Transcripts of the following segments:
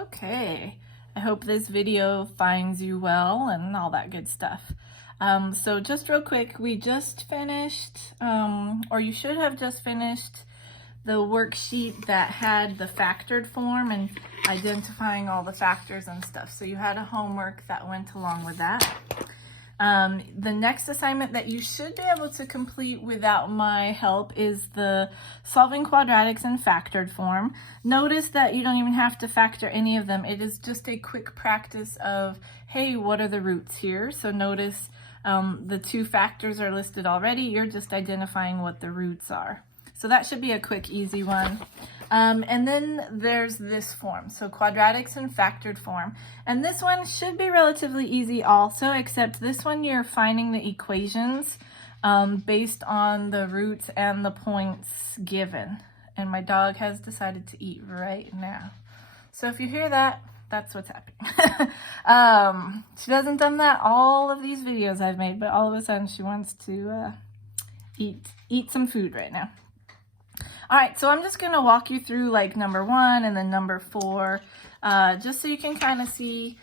Okay, I hope this video finds you well and all that good stuff. So just real quick, we just finished, or you should have just finished the worksheet that had the factored form and identifying all the factors and stuff. So you had a homework that went along with that. The next assignment that you should be able to complete without my help is the solving quadratics in factored form. Notice that you don't even have to factor any of them. It is just a quick practice of, hey, what are the roots here? So notice the two factors are listed already. You're just identifying what the roots are. So that should be a quick, easy one. And then there's this form, so quadratics in factored form. And this one should be relatively easy also, except this one you're finding the equations based on the roots and the points given. And my dog has decided to eat right now. So if you hear that, that's what's happening. She hasn't done that all of these videos I've made, but all of a sudden she wants to eat some food right now. All right, so I'm just gonna walk you through like number 1 and then number 4, just so you can kind of see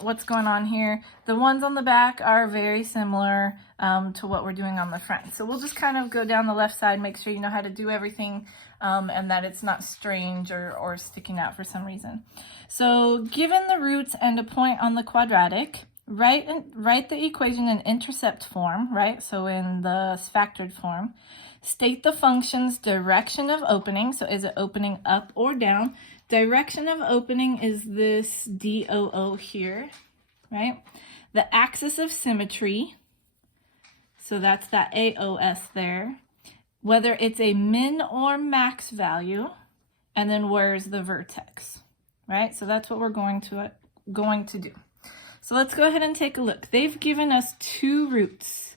what's going on here. The ones on the back are very similar to what we're doing on the front. So we'll just kind of go down the left side, make sure you know how to do everything and that it's not strange or sticking out for some reason. So given the roots and a point on the quadratic, write the equation in intercept form, right? So in the factored form. State the function's direction of opening. So is it opening up or down? Direction of opening is this DOO here, right? The axis of symmetry. So that's that AOS there. Whether it's a min or max value. And then where's the vertex, right? So that's what we're going to do. So let's go ahead and take a look. They've given us two roots.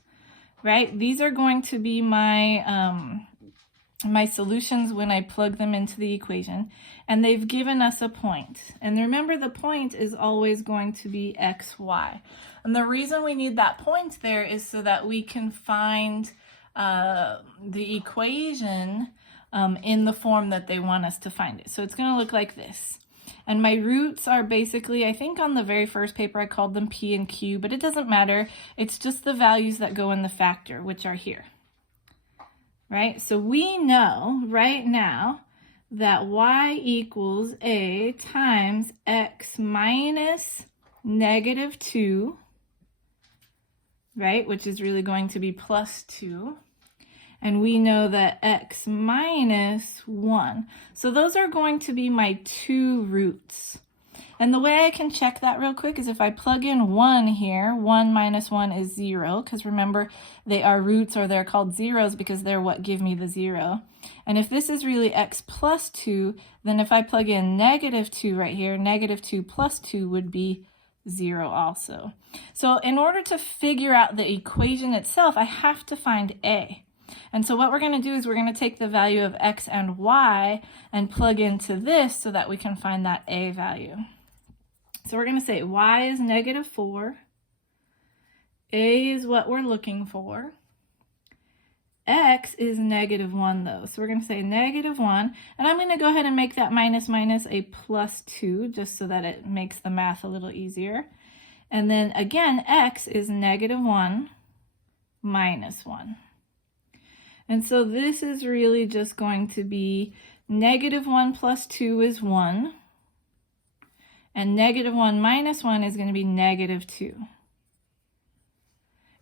Right? These are going to be my, my solutions when I plug them into the equation. And they've given us a point. And remember, the point is always going to be x, y. And the reason we need that point there is so that we can find the equation in the form that they want us to find it. So it's going to look like this. And my roots are basically, I think on the very first paper I called them P and Q, but it doesn't matter. It's just the values that go in the factor, which are here, right? So we know right now that y equals a times x minus -2, right? Which is really going to be plus 2. And we know that x minus 1. So those are going to be my two roots. And the way I can check that real quick is if I plug in 1 here, 1 minus 1 is 0, because remember, they are roots, or they're called zeros because they're what give me the 0. And if this is really x plus 2, then if I plug in -2 right here, -2 plus 2 would be 0 also. So in order to figure out the equation itself, I have to find a. And so what we're going to do is we're going to take the value of x and y and plug into this so that we can find that a value. So we're going to say y is -4. A is what we're looking for. X is -1 though. So we're going to say -1. And I'm going to go ahead and make that minus a plus 2 just so that it makes the math a little easier. And then again, x is -1 minus 1. And so this is really just going to be -1 plus 2 is 1. And -1 minus 1 is going to be -2.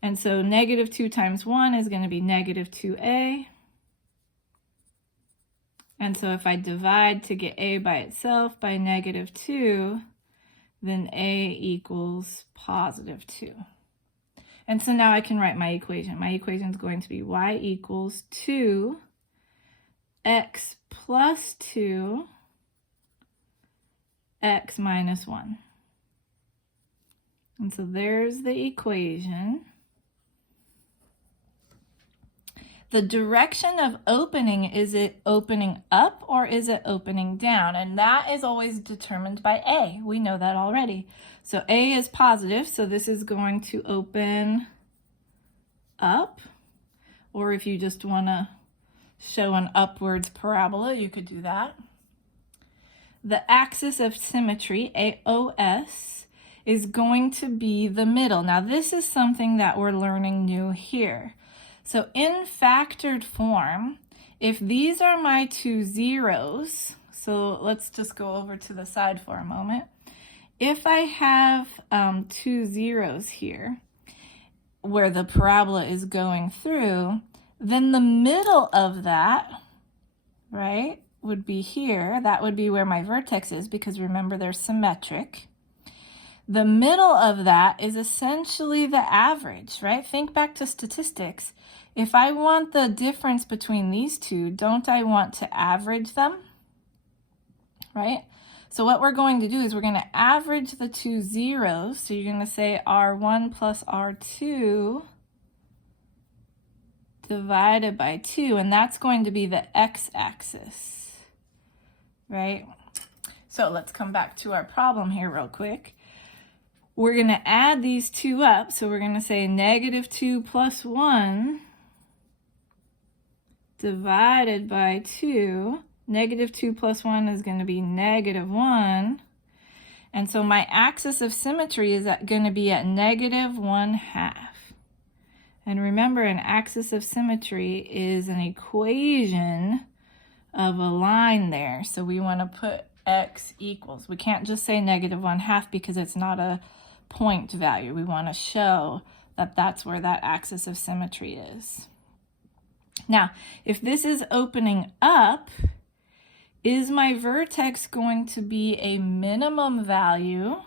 And so -2 times 1 is going to be -2a. And so if I divide to get a by itself by -2, then a equals +2. And so now I can write my equation. My equation is going to be y equals 2x plus 2 x minus 1. And so there's the equation. The direction of opening, is it opening up or is it opening down? And that is always determined by A. We know that already. So A is positive, so this is going to open up. Or if you just want to show an upwards parabola, you could do that. the axis of symmetry, AOS, is going to be the middle. Now this is something that we're learning new here. So in factored form, if these are my two zeros, so let's just go over to the side for a moment. If I have two zeros here where the parabola is going through, then the middle of that, right, would be here. That would be where my vertex is, because remember they're symmetric. The middle of that is essentially the average, right? Think back to statistics. If I want the difference between these two, don't I want to average them, right? So what we're going to do is we're going to average the two zeros. So you're going to say R1 plus R2 divided by 2, and that's going to be the x-axis, right? So let's come back to our problem here real quick. We're going to add these two up, so we're going to say negative 2 plus 1 divided by 2. Negative 2 plus 1 is going to be negative 1. And so my axis of symmetry is going to be at negative 1/2. And remember, an axis of symmetry is an equation of a line there. So we want to put x equals. We can't just say negative 1/2 because it's not a point value. We want to show that that's where that axis of symmetry is. Now, if this is opening up, is my vertex going to be a minimum value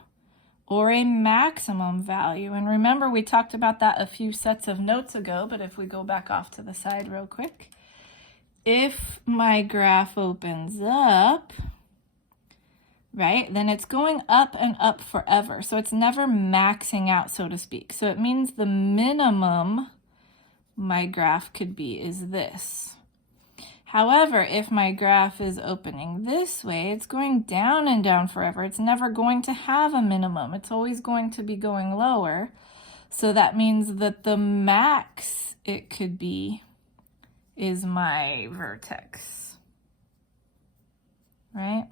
or a maximum value? And remember, we talked about that a few sets of notes ago, but if we go back off to the side real quick, if my graph opens up, right, then it's going up and up forever. So it's never maxing out, so to speak. So it means the minimum my graph could be is this. However, if my graph is opening this way, it's going down and down forever. It's never going to have a minimum. It's always going to be going lower. So that means that the max it could be is my vertex, right?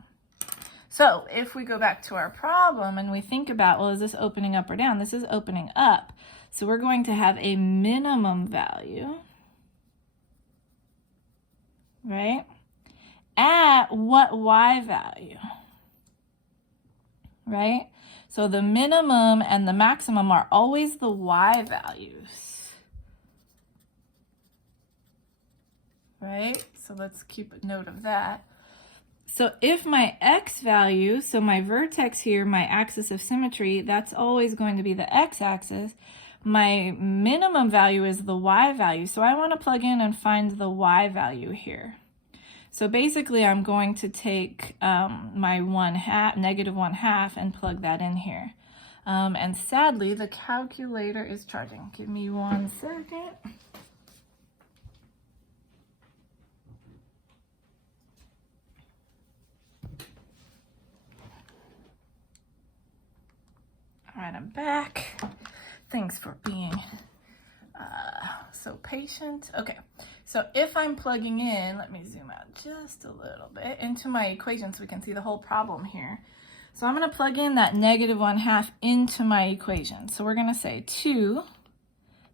So if we go back to our problem and we think about, well, is this opening up or down? This is opening up. So we're going to have a minimum value, right? At what y value, right? So the minimum and the maximum are always the y values, right? So let's keep a note of that. So if my x value, so my vertex here, my axis of symmetry, that's always going to be the x-axis. My minimum value is the y value. So I want to plug in and find the y value here. So basically I'm going to take my negative 1/2 and plug that in here. And sadly, the calculator is charging. Give me 1 second. All right, I'm back. Thanks for being so patient. Okay, so if I'm plugging in, let me zoom out just a little bit into my equation so we can see the whole problem here. So I'm going to plug in that negative 1/2 into my equation. So we're going to say 2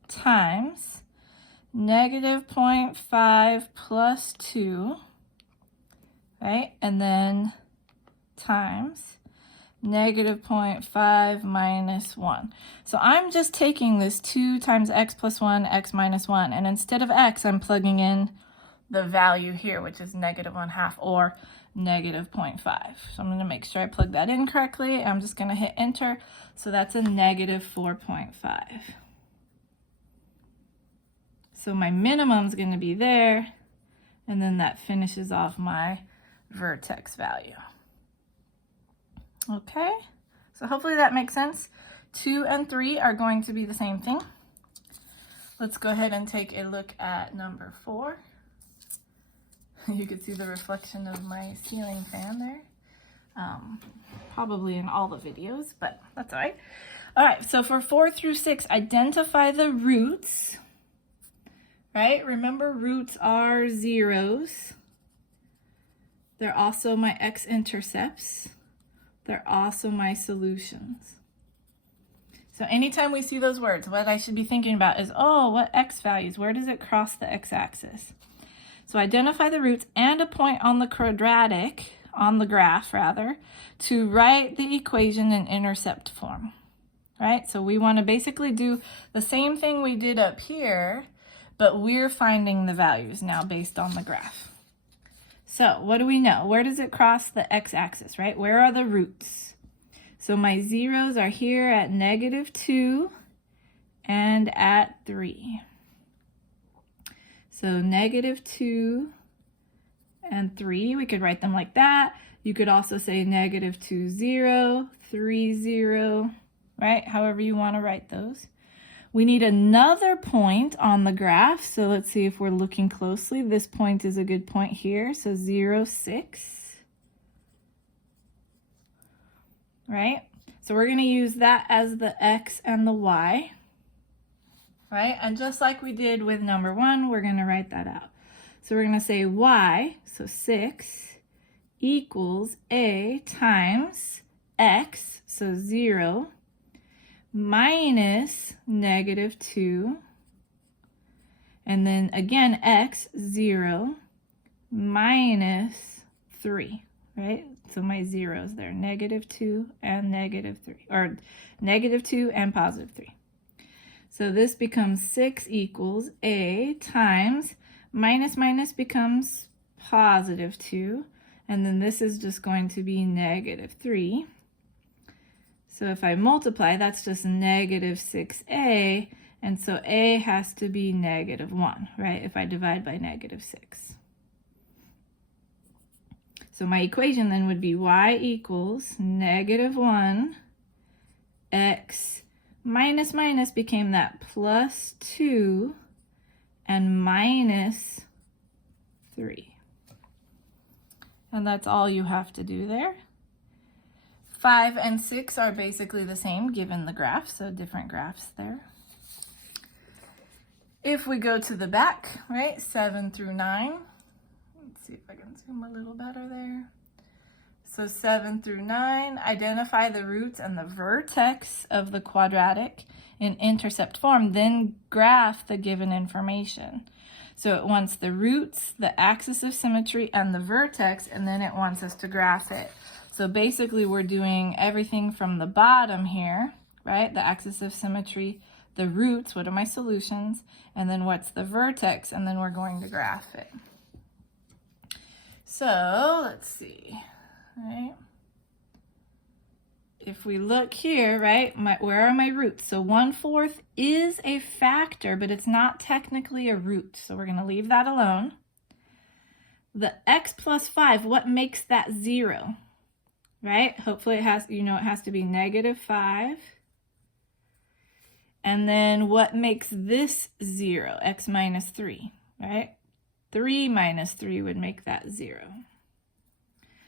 times negative 0.5 plus 2, right? And then times negative 0.5 minus 1. So I'm just taking this 2 times x plus 1, x minus 1, and instead of x, I'm plugging in the value here, which is negative 1/2 or negative 0.5. So I'm going to make sure I plug that in correctly. I'm just going to hit enter. So that's a negative 4.5. So my minimum is going to be there, and then that finishes off my vertex value. Okay, so hopefully that makes sense. 2 and 3 are going to be the same thing. Let's go ahead and take a look at number 4. You can see the reflection of my ceiling fan there. Probably in all the videos, but that's all right. All right, so for 4 through 6, identify the roots, right? Remember, roots are zeros. They're also my x-intercepts. They're also my solutions. So anytime we see those words, what I should be thinking about is, oh, what x values? Where does it cross the x-axis? So identify the roots and a point on the quadratic, on the graph rather, to write the equation in intercept form, right? So we want to basically do the same thing we did up here, but we're finding the values now based on the graph. So what do we know? Where does it cross the x-axis, right? Where are the roots? So my zeros are here at -2 and at 3. So -2 and 3, we could write them like that. You could also say -2, 0, 3, 0, right? However you want to write those. We need another point on the graph. So let's see if we're looking closely. This point is a good point here. So 0, 6, right? So we're going to use that as the x and the y. Right? And just like we did with number 1, we're going to write that out. So we're going to say y, so 6, equals a times x, so 0, minus -2, and then again x, 0, minus 3, right? So my zeros there, -2 and -3, or -2 and +3. So this becomes 6 equals a times minus becomes +2, and then this is just going to be -3. So if I multiply, that's just -6a, and so a has to be -1, right? If I divide by -6. So my equation then would be y equals -1, x minus became that +2 and -3. And that's all you have to do there. 5 and 6 are basically the same given the graph, so different graphs there. If we go to the back, right, 7 through 9, let's see if I can zoom a little better there. So 7 through 9, identify the roots and the vertex of the quadratic in intercept form, then graph the given information. So it wants the roots, the axis of symmetry, and the vertex, and then it wants us to graph it. So basically we're doing everything from the bottom here, right? The axis of symmetry, the roots, what are my solutions, and then what's the vertex, and then we're going to graph it. So let's see. Right? If we look here, right, where are my roots? So 1/4 is a factor, but it's not technically a root. So we're going to leave that alone. The x plus 5, what makes that 0? Right? Hopefully it has, it has to be -5. And then what makes this 0? X minus 3, right? 3 minus 3 would make that 0.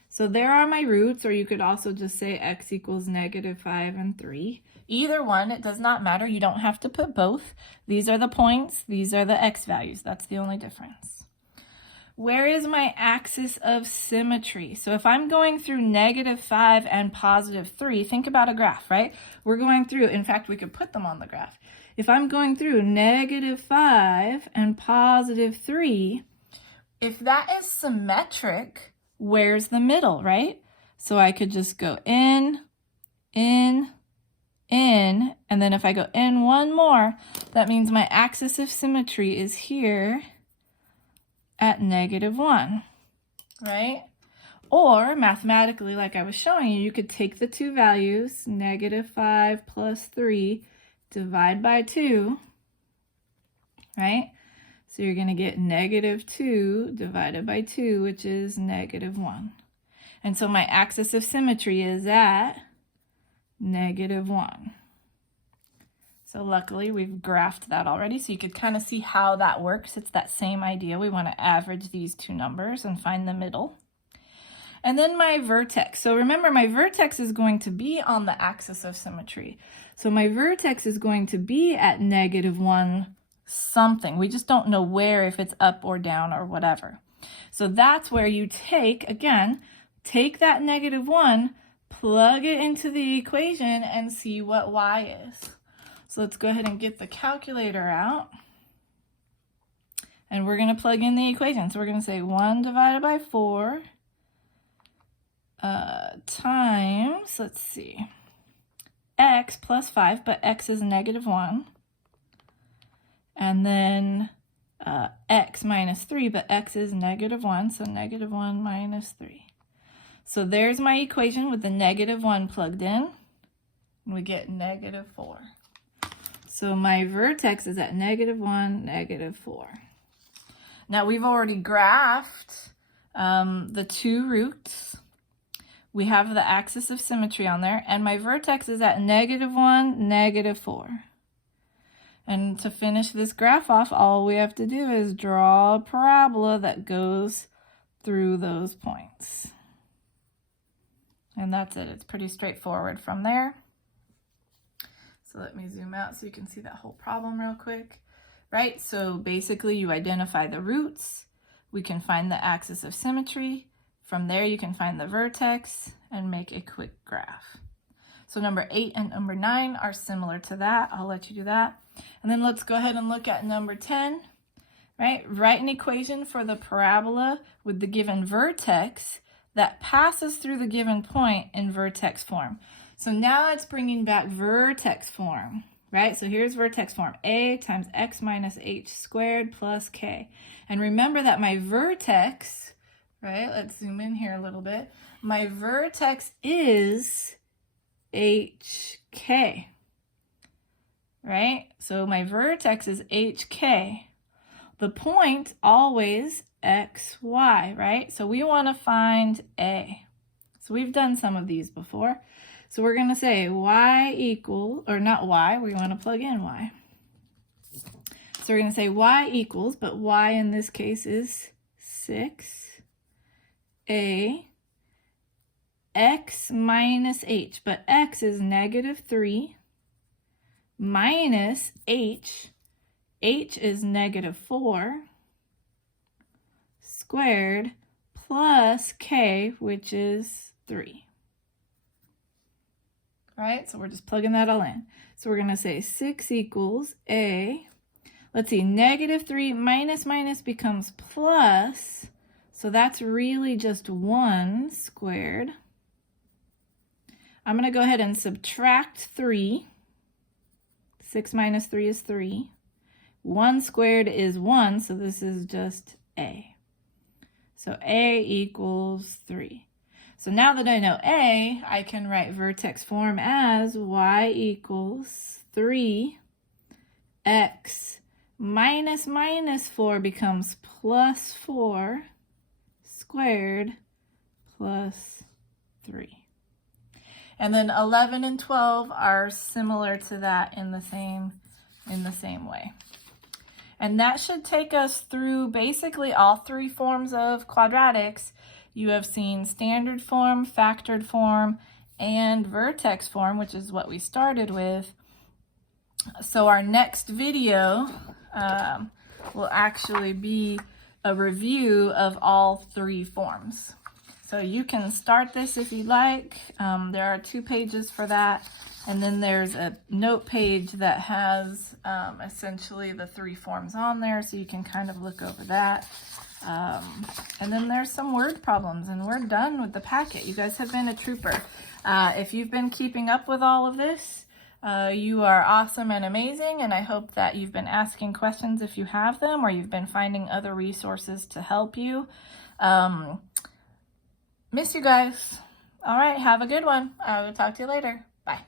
So there are my roots, or you could also just say x equals -5 and 3. Either one, it does not matter. You don't have to put both. These are the points. These are the x values. That's the only difference. Where is my axis of symmetry? So if I'm going through -5 and +3, think about a graph, right? We're going through, in fact, we could put them on the graph. If I'm going through -5 and +3, if that is symmetric, where's the middle, right? So I could just go in, and then if I go in one more, that means my axis of symmetry is here at -1, right? Or mathematically, like I was showing you, you could take the two values, -5 plus 3, divide by 2, right? So you're going to get -2 divided by 2, which is -1. And so my axis of symmetry is at -1. So luckily we've graphed that already, so you could kind of see how that works. It's that same idea. We want to average these two numbers and find the middle. And then my vertex. So remember, my vertex is going to be on the axis of symmetry. So my vertex is going to be at -1 something. We just don't know where, if it's up or down or whatever. So that's where you take that -1, plug it into the equation, and see what y is. So let's go ahead and get the calculator out. And we're going to plug in the equation. So we're going to say 1 divided by 4 times, let's see, x plus 5, but x is -1. And then x minus 3, but x is -1, so -1 minus 3. So there's my equation with the -1 plugged in, and we get -4. So my vertex is at -1, -4. Now we've already graphed the two roots. We have the axis of symmetry on there, and my vertex is at -1, -4. And to finish this graph off, all we have to do is draw a parabola that goes through those points. And that's it. It's pretty straightforward from there. So let me zoom out so you can see that whole problem real quick. Right, so basically you identify the roots. We can find the axis of symmetry. From there you can find the vertex and make a quick graph. So number 8 and number 9 are similar to that. I'll let you do that. And then let's go ahead and look at number 10, right? Write an equation for the parabola with the given vertex that passes through the given point in vertex form. So now it's bringing back vertex form, right? So here's vertex form, a times x minus h squared plus k. And remember that my vertex, right? Let's zoom in here a little bit. My vertex is hk. Right? So my vertex is hk. The point always xy, right? So we want to find a. So we've done some of these before. So we're going to say y equals, or not y, we want to plug in y. So we're going to say y equals, but y in this case is 6a x minus h, but x is -3 minus h is -4 squared plus k, which is 3. Right, so we're just plugging that all in. So we're going to say 6 equals a, let's see, -3 minus becomes plus, so that's really just 1 squared. I'm going to go ahead and subtract 3. 6 minus 3 is 3. 1 squared is 1, so this is just a. So a equals 3. So now that I know a, I can write vertex form as y equals 3. X minus 4 becomes plus 4 squared plus 3. And then 11 and 12 are similar to that in the same way. And that should take us through basically all 3 forms of quadratics. You have seen standard form, factored form, and vertex form, which is what we started with. So our next video will actually be a review of all 3 forms. So you can start this if you like. There are 2 pages for that. And then there's a note page that has essentially the 3 forms on there, so you can kind of look over that. And then there's some word problems, and we're done with the packet. You guys have been a trooper. If you've been keeping up with all of this, you are awesome and amazing, and I hope that you've been asking questions if you have them, or you've been finding other resources to help you. Miss you guys. All right, have a good one. I will talk to you later. Bye.